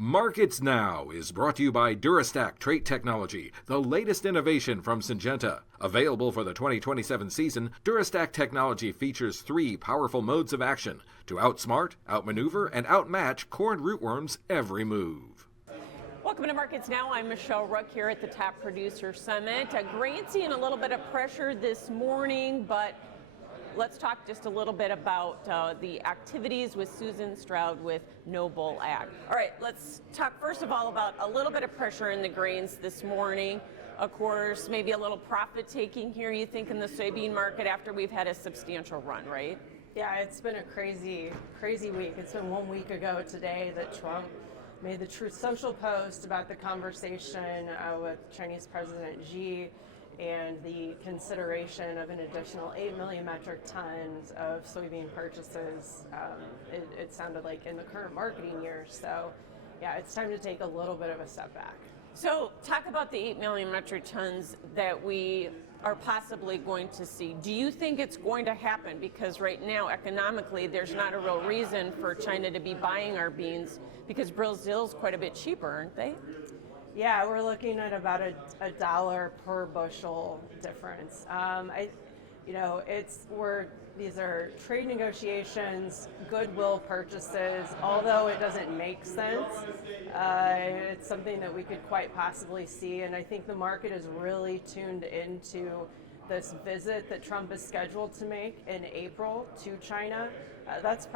Markets Now is brought to you by Durastack Trait Technology, the latest innovation from Syngenta. Available for the 2027 season, Durastack Technology features 3 powerful modes of action to outsmart, outmaneuver, and outmatch corn rootworms every move. Welcome to Markets Now. I'm Michelle Rook here at the Top Producer Summit. Grain seeing a little bit of pressure this morning, but let's talk just a little bit about the activities with Susan Stroud with Noble Ag. All right, let's talk first of all about a little bit of pressure in the grains this morning. Of course, maybe a little profit taking here, you think, in the soybean market after we've had a substantial run, right? Yeah, it's been a crazy week. It's been 1 week ago today that Trump made the Truth Social post about the conversation with Chinese President Xi and the consideration of an additional 8 million metric tons of soybean purchases. It sounded like in the current marketing year. So yeah, it's time to take a little bit of a step back. So talk about the 8 million metric tons that we are possibly going to see. Do you think it's going to happen? Because right now, economically, there's not a real reason for China to be buying our beans because Brazil's quite a bit cheaper, aren't they? Yeah, we're looking at about a dollar per bushel difference. These are trade negotiations, goodwill purchases. Although it doesn't make sense, it's something that we could quite possibly see. And I think the market is really tuned into this visit that Trump is scheduled to make in April to China. That's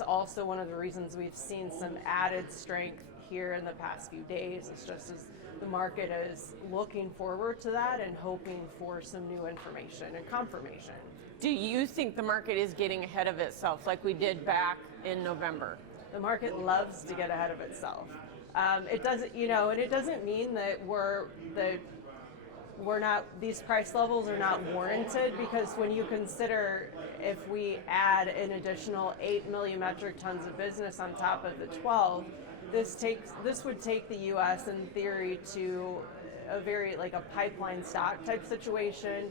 also one of the reasons we've seen some added strength here in the past few days. It's just as the market is looking forward to that and hoping for some new information and confirmation. Do you think the market is getting ahead of itself like we did back in November? The market loves to get ahead of itself. It doesn't, and it doesn't mean that these price levels are not warranted, because when you consider if we add an additional 8 million metric tons of business on top of the 12, this would take the U.S. in theory to a very like a pipeline stock type situation,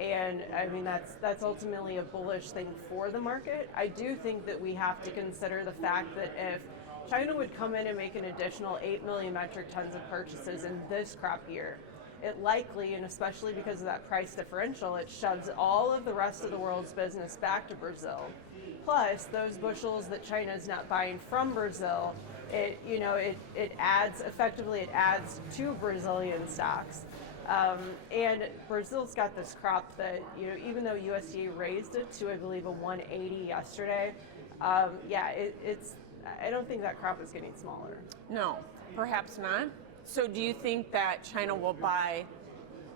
and I mean that's ultimately a bullish thing for the market. I do think that we have to consider the fact that if China would come in and make an additional 8 million metric tons of purchases in this crop year, it likely, and especially because of that price differential, it shoves all of the rest of the world's business back to Brazil. Plus, those bushels that China is not buying from Brazil, it adds to Brazilian stocks. And Brazil's got this crop that, even though USDA raised it to, I believe, a 180 yesterday, I don't think that crop is getting smaller. No, perhaps not. So do you think that China will buy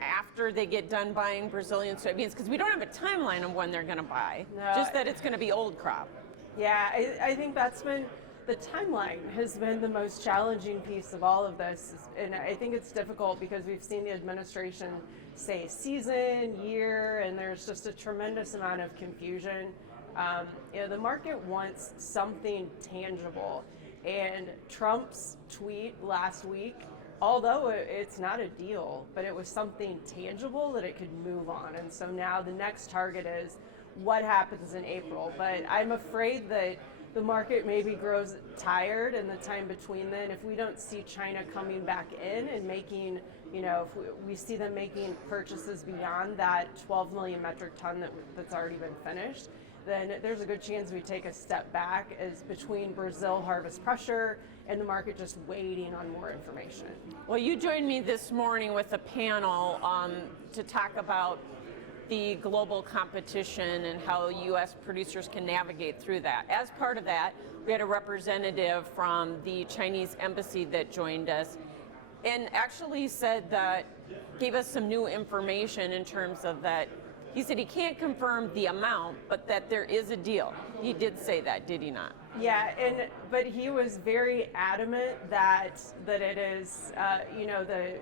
after they get done buying Brazilian soybeans? Because we don't have a timeline of when they're going to buy, just that it's going to be old crop. Yeah, I think the timeline has been the most challenging piece of all of this. And I think it's difficult because we've seen the administration say season, year, and there's just a tremendous amount of confusion. The market wants something tangible. And Trump's tweet last week, although it's not a deal, but it was something tangible that it could move on. And so now the next target is what happens in April. But I'm afraid that the market maybe grows tired in the time between then. If we don't see China coming back in and making, if we see them making purchases beyond that 12 million metric ton that's already been finished, then there's a good chance we take a step back as between Brazil harvest pressure and the market just waiting on more information. Well, you joined me this morning with a panel to talk about the global competition and how U.S. producers can navigate through that. As part of that, we had a representative from the Chinese embassy that joined us and actually said that, gave us some new information in terms of that. He said he can't confirm the amount, but that there is a deal. He did say that, did he not? Yeah, but he was very adamant that it is, the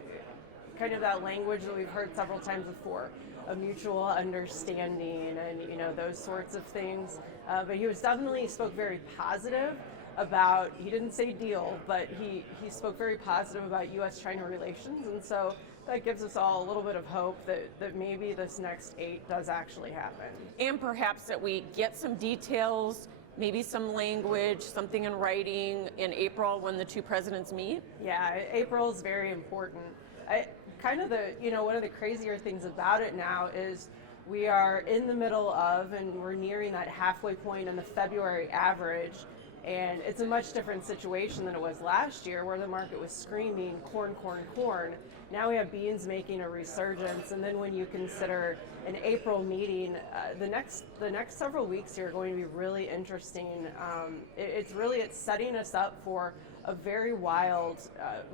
kind of that language that we've heard several times before, a mutual understanding and, those sorts of things. But he spoke very positive about, he didn't say deal, but he spoke very positive about U.S.-China relations. And so that gives us all a little bit of hope that maybe this next 8 does actually happen. And perhaps that we get some details maybe some language, something in writing in April when the two presidents meet? Yeah, April is very important. One of the crazier things about it now is we are in the middle of, and we're nearing that halfway point in the February average, and it's a much different situation than it was last year where the market was screaming corn, corn, corn. Now we have beans making a resurgence, and then when you consider an April meeting, the next several weeks here are going to be really interesting. It's setting us up for a very wild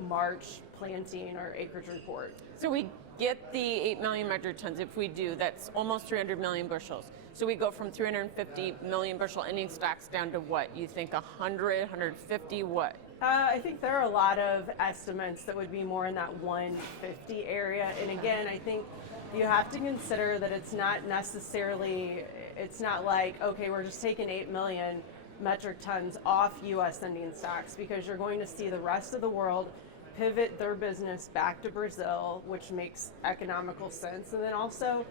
March planting or acreage report. So we get the 8 million metric tons. If we do, that's almost 300 million bushels. So we go from 350 million bushel ending stocks down to what? You think 100, 150, what? I think there are a lot of estimates that would be more in that 150 area. And again, I think you have to consider that it's not like, okay, we're just taking 8 million metric tons off U.S. ending stocks, because you're going to see the rest of the world pivot their business back to Brazil, which makes economical sense. And then also,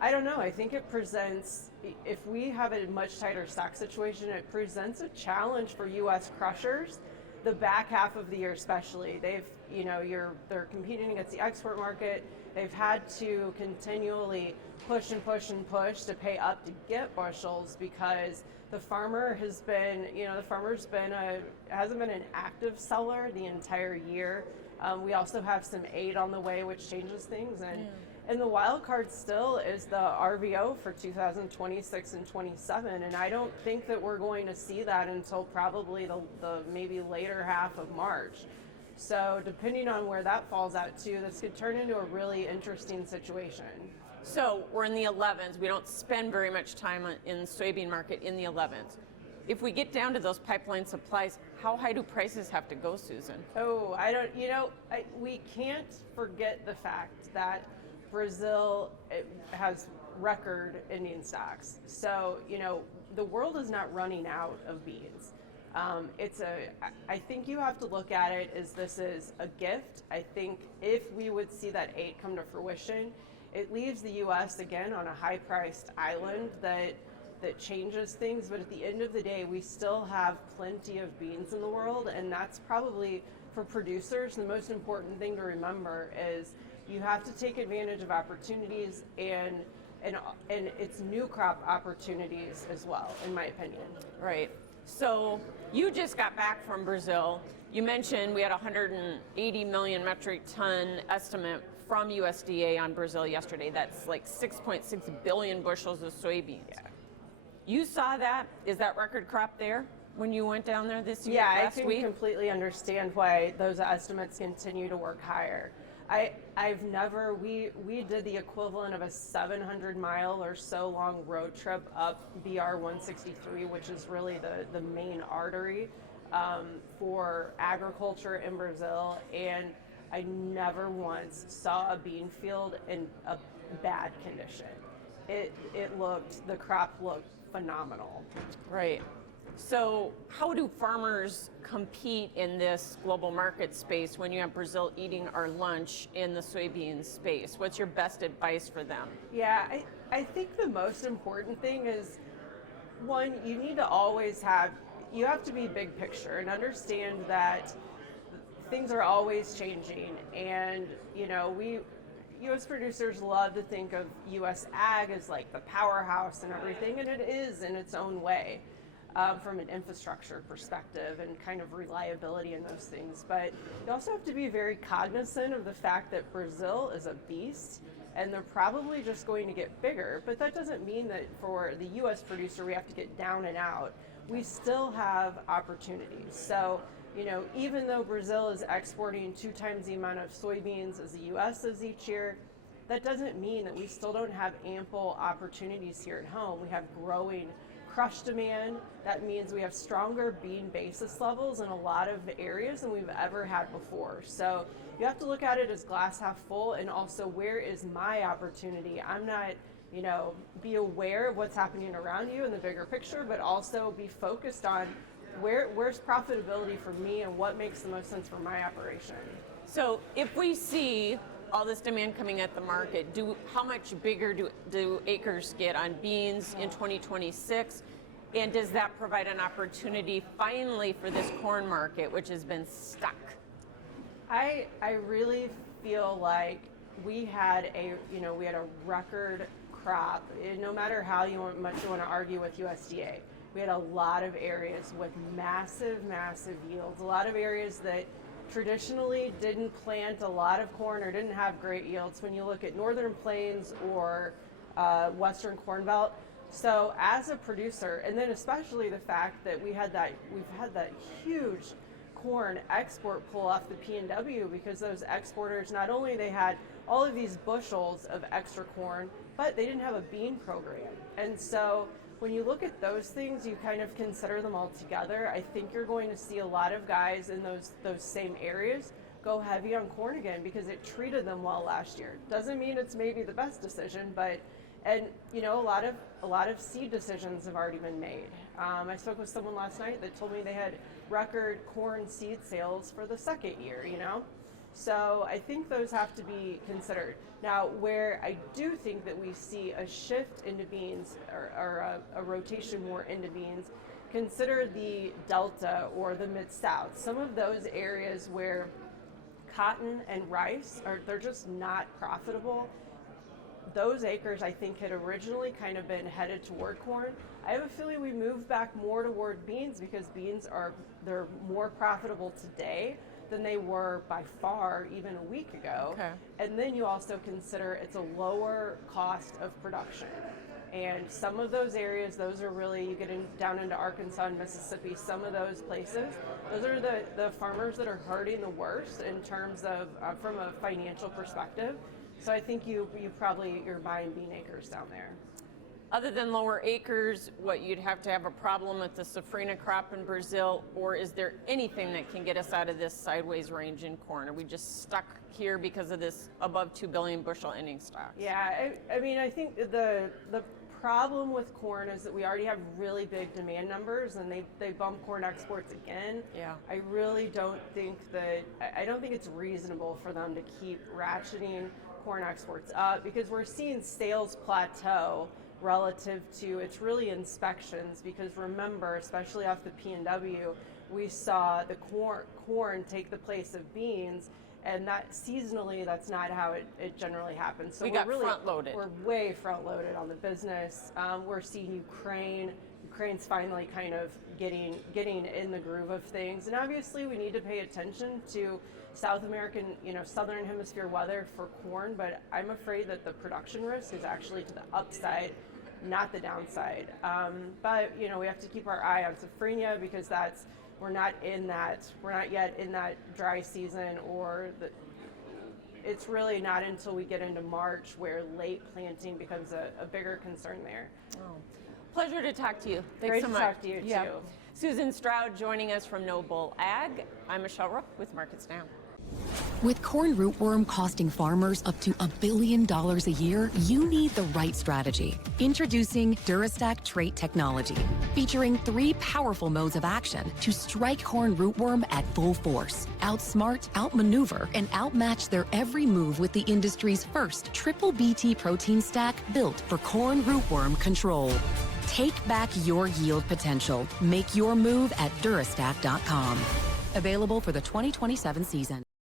I don't know, I think it presents, if we have a much tighter stock situation, it presents a challenge for U.S. crushers the back half of the year especially. They're competing against the export market. They've had to continually push and push and push to pay up to get bushels, because the farmer hasn't been an active seller the entire year. We also have some aid on the way, which changes things. And the wild card still is the RVO for 2026 and 27. And I don't think that we're going to see that until probably the maybe later half of March. So depending on where that falls out to, this could turn into a really interesting situation. So we're in the 11s. We don't spend very much time in the soybean market in the 11s. If we get down to those pipeline supplies, how high do prices have to go, Susan? Oh, we can't forget the fact that Brazil has record ending stocks. So, the world is not running out of beans. I think you have to look at it as this is a gift. I think if we would see that 8 come to fruition, it leaves the U.S. again on a high-priced island that changes things. But at the end of the day, we still have plenty of beans in the world, and that's probably, for producers, the most important thing to remember is you have to take advantage of opportunities and it's new crop opportunities as well, in my opinion. Right. So you just got back from Brazil. You mentioned we had 180 million metric ton estimate from USDA on Brazil yesterday. That's like 6.6 billion bushels of soybeans. Yeah. You saw that? Is that record crop there when you went down there this year? Yeah, last I can week? completely understand why those estimates continue to work higher. We did the equivalent of a 700-mile or so long road trip up BR 163, which is really the main artery for agriculture in Brazil, and I never once saw a bean field in a bad condition. The crop looked phenomenal. Right. So how do farmers compete in this global market space when you have Brazil eating our lunch in the soybean space? What's your best advice for them? Yeah, I think the most important thing is, one, you have to be big picture and understand that things are always changing. And, U.S. producers love to think of U.S. ag as like the powerhouse and everything, and it is in its own way. From an infrastructure perspective and kind of reliability and those things. But you also have to be very cognizant of the fact that Brazil is a beast and they're probably just going to get bigger. But that doesn't mean that for the U.S. producer we have to get down and out. We still have opportunities. So, even though Brazil is exporting 2 times the amount of soybeans as the U.S. is each year, that doesn't mean that we still don't have ample opportunities here at home. We have growing crush demand. That means we have stronger bean basis levels in a lot of areas than we've ever had before. So you have to look at it as glass half full, and also where is my opportunity? I'm not, be aware of what's happening around you in the bigger picture, but also be focused on where's profitability for me and what makes the most sense for my operation. So if we see all this demand coming at the market, how much bigger do acres get on beans in 2026? And does that provide an opportunity finally for this corn market, which has been stuck? I really feel like we had a record crop. No matter how much you want to argue with USDA, we had a lot of areas with massive yields. A lot of areas that traditionally didn't plant a lot of corn or didn't have great yields. When you look at Northern Plains or Western Corn Belt. So as a producer, and then especially the fact that we've had that huge corn export pull off the P&W, because those exporters, not only they had all of these bushels of extra corn, but they didn't have a bean program. And so when you look at those things, you kind of consider them all together. I think you're going to see a lot of guys in those same areas go heavy on corn again because it treated them well last year. Doesn't mean it's maybe the best decision, but a lot of seed decisions have already been made. I spoke with someone last night that told me they had record corn seed sales for the second year, So I think those have to be considered. Now, where I do think that we see a shift into beans or a rotation more into beans, consider the Delta or the Mid-South. Some of those areas where cotton and rice they're just not profitable. Those acres, I think, had originally kind of been headed toward corn. I have a feeling we moved back more toward beans because beans they're more profitable today than they were by far even a week ago. Okay. And then you also consider it's a lower cost of production. And some of those areas, those are really, you get down into Arkansas and Mississippi, some of those places, those are the farmers that are hurting the worst in terms of, from a financial perspective. So I think you're buying bean acres down there. Other than lower acres, you'd have to have a problem with the safrinha crop in Brazil, or is there anything that can get us out of this sideways range in corn? Are we just stuck here because of this above 2 billion bushel ending stocks? Yeah, I think the problem with corn is that we already have really big demand numbers, and they bump corn exports again. Yeah. I don't think it's reasonable for them to keep ratcheting corn exports up, because we're seeing sales plateau relative to it's really inspections, because remember, especially off the P&W, we saw the corn take the place of beans, and that seasonally that's not how it generally happens. So we got front loaded. We're way front loaded on the business. We're seeing Ukraine's finally kind of getting in the groove of things, and obviously we need to pay attention to South American, Southern Hemisphere weather for corn, but I'm afraid that the production risk is actually to the upside, not the downside. But we have to keep our eye on safrinha, because we're not yet in that dry season, it's really not until we get into March where late planting becomes a bigger concern there. Oh. Pleasure to talk to you. Thanks Great so to much. talk to you too. Susan Stroud joining us from Noble Ag. I'm Michelle Rook with Markets Now. With corn rootworm costing farmers up to $1 billion a year, you need the right strategy. Introducing Durastack Trait Technology, featuring 3 powerful modes of action to strike corn rootworm at full force. Outsmart, outmaneuver, and outmatch their every move with the industry's first triple BT protein stack built for corn rootworm control. Take back your yield potential. Make your move at Durastack.com. Available for the 2027 season.